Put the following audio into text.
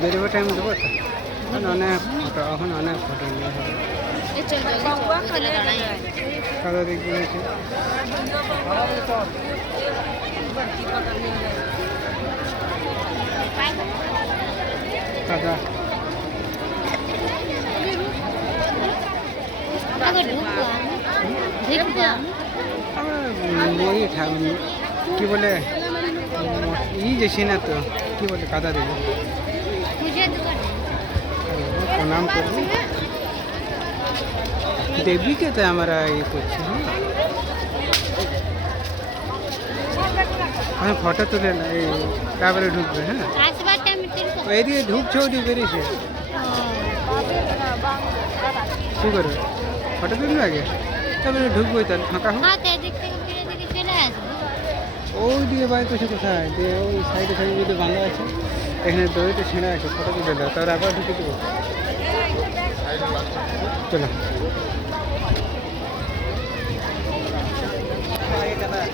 বেরোবার টাইম দেবো তো অনেক ফটো এখন অনেক ফটো নিয়ে হবে কাদা দেখতে গেছি কাদা ওই কি বলে ই যেছি না তো কি বলে কাদা দেবো প্রণাম করবো দেবীকে তো আমরা ইয়ে করছি হ্যাঁ ফটো তুলে না এই তারপরে ঢুকবে হ্যাঁ এদিকে ঢুকছে ওদিকে বেরিয়েছে কী করবে ফটো তুলবে আগে তারপরে ঢুকবোই তাহলে ফাঁকা হোক ওই দিকে বাইক করছে কোথায় যে ওই সাইডে সাইডে যদি বাঁধা আছে এখানে দড়িতে ছেঁড়া আছে ফটো তুলে দাও তারপর আবার ঢুকে দেবো চলো